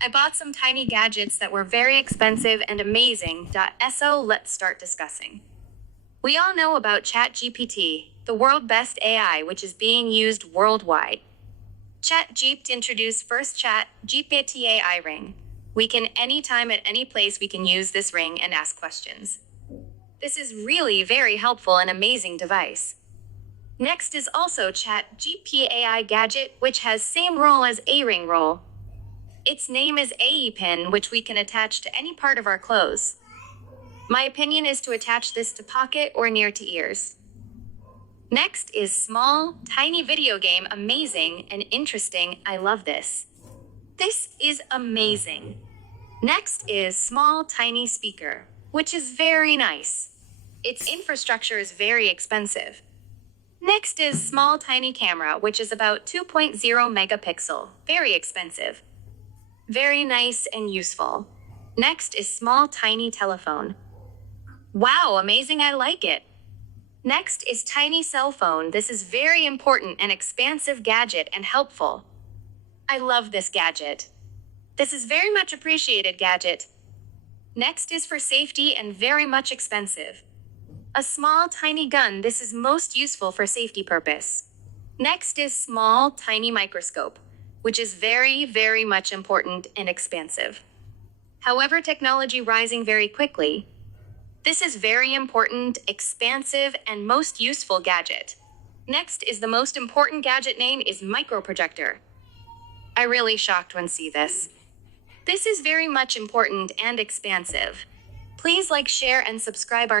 I bought some tiny gadgets that were very expensive and amazing. So let's start discussing. We all know about ChatGPT, the world best AI which is being used worldwide. ChatGPT introduced first ChatGPT AI ring. We can anytime at any place we can use this ring and ask questions. This is really very helpful and amazing device. Next is also ChatGPT AI gadget which has same role as A-ring role. Its name is AE pin which we can attach to any part of our clothes. My opinion is to attach this to pocket or near to ears. Next is small, tiny video game, amazing and interesting. I love this. This is amazing. Next is small, tiny speaker, which is very nice. Its infrastructure is very expensive. Next is small, tiny camera, which is about 2.0 megapixel, very expensive. Very nice and useful. Next is small, tiny telephone. Wow, amazing, I like it. Next is tiny cell phone. This is very important and expansive gadget and helpful. I love this gadget. This is very much appreciated gadget. Next is for safety and very much expensive. A small tiny gun. This is most useful for safety purpose. Next is small tiny microscope, which is very much important and expansive. However, technology rising very quickly. This is very important, expansive, and most useful gadget. Next is the most important gadget name is microprojector. I really shocked when see this. This is very much important and expansive. Please like, share, and subscribe our